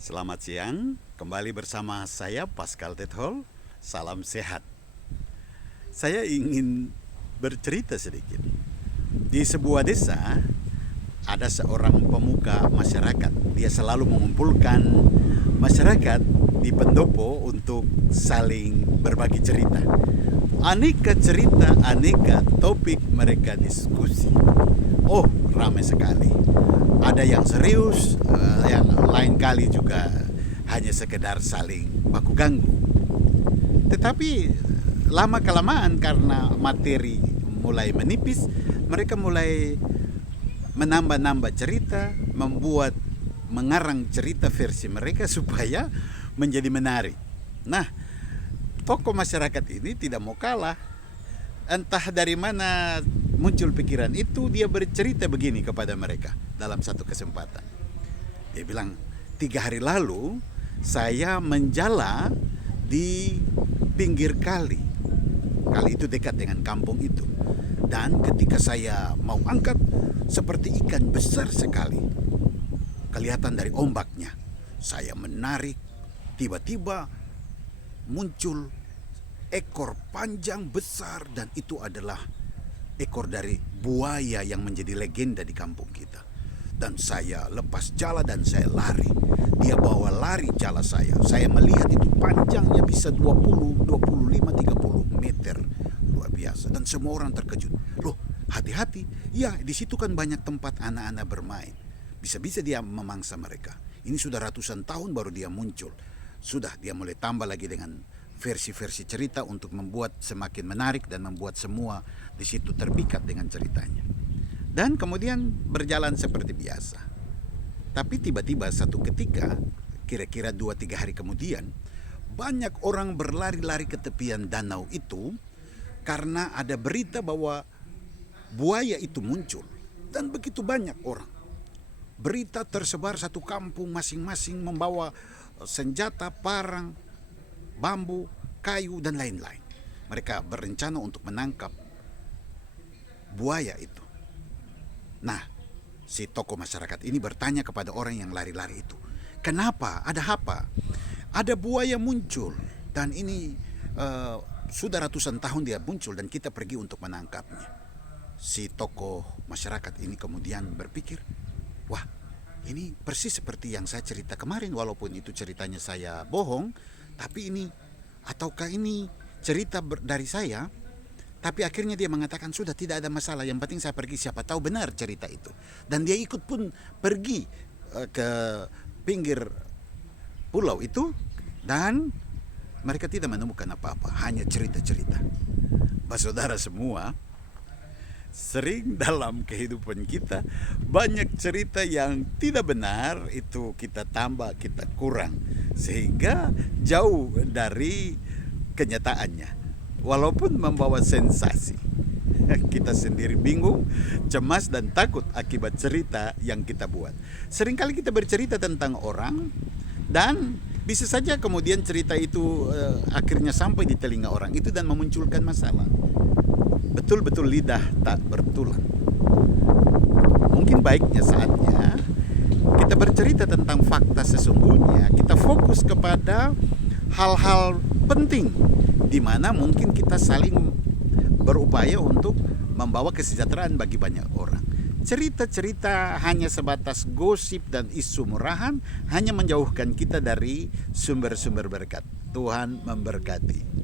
Selamat siang, kembali bersama saya Pascal Tethol. Salam sehat. Saya ingin bercerita sedikit. Di sebuah desa ada seorang pemuka masyarakat. Dia selalu mengumpulkan masyarakat di pendopo untuk saling berbagi cerita. Aneka cerita, aneka topik mereka diskusi. Oh, ramai sekali. Ada yang serius, yang lain kali juga hanya sekedar saling baku ganggu. Tetapi lama-kelamaan karena materi mulai menipis, mereka mulai menambah-nambah cerita, mengarang cerita versi mereka supaya menjadi menarik. Nah, tokoh masyarakat ini tidak mau kalah. Entah dari mana muncul pikiran itu, dia bercerita begini kepada mereka dalam satu kesempatan. Dia bilang, 3 hari lalu saya menjala di pinggir kali. Kali itu dekat dengan kampung itu. Dan ketika saya mau angkat, seperti ikan besar sekali. Kelihatan dari ombaknya. Saya menarik, tiba-tiba muncul ekor panjang besar, dan itu adalah ekor dari buaya yang menjadi legenda di kampung kita. Dan saya lepas jala dan saya lari. Dia bawa lari jala saya. Saya melihat itu panjangnya bisa 20, 25, 30 meter. Luar biasa. Dan semua orang terkejut. Loh, hati-hati. Ya, di situ kan banyak tempat anak-anak bermain. Bisa-bisa dia memangsa mereka. Ini sudah ratusan tahun baru dia muncul. Sudah dia mulai tambah lagi dengan versi-versi cerita untuk membuat semakin menarik dan membuat semua di situ terpikat dengan ceritanya. Dan kemudian berjalan seperti biasa. Tapi tiba-tiba satu ketika, kira-kira 2-3 hari kemudian, banyak orang berlari-lari ke tepian danau itu karena ada berita bahwa buaya itu muncul. Dan begitu banyak orang. Berita tersebar satu kampung, masing-masing membawa senjata, parang, bambu, kayu, dan lain-lain. Mereka berencana untuk menangkap buaya itu. Nah, si tokoh masyarakat ini bertanya kepada orang yang lari-lari itu, kenapa? Ada apa? Ada buaya muncul, dan ini sudah ratusan tahun dia muncul dan kita pergi untuk menangkapnya. Si tokoh masyarakat ini kemudian berpikir, wah, ini persis seperti yang saya cerita kemarin, walaupun itu ceritanya saya bohong, tapi ini, ataukah ini cerita dari saya? Tapi akhirnya dia mengatakan, sudah, tidak ada masalah, yang penting saya pergi, siapa tahu benar cerita itu. Dan dia ikut pun pergi ke pinggir pulau itu, dan mereka tidak menemukan apa-apa, hanya cerita-cerita. Saudara semua, sering dalam kehidupan kita banyak cerita yang tidak benar, itu kita tambah, kita kurang, sehingga jauh dari kenyataannya, walaupun membawa sensasi. Kita sendiri bingung, cemas, dan takut akibat cerita yang kita buat. Seringkali kita bercerita tentang orang, dan bisa saja kemudian cerita itu akhirnya sampai di telinga orang itu dan memunculkan masalah. Betul-betul lidah tak bertulang. Mungkin baiknya saatnya kita bercerita tentang fakta sesungguhnya. Kita fokus kepada hal-hal penting di mana mungkin kita saling berupaya untuk membawa kesejahteraan bagi banyak orang. Cerita-cerita hanya sebatas gosip dan isu murahan hanya menjauhkan kita dari sumber-sumber berkat. Tuhan memberkati.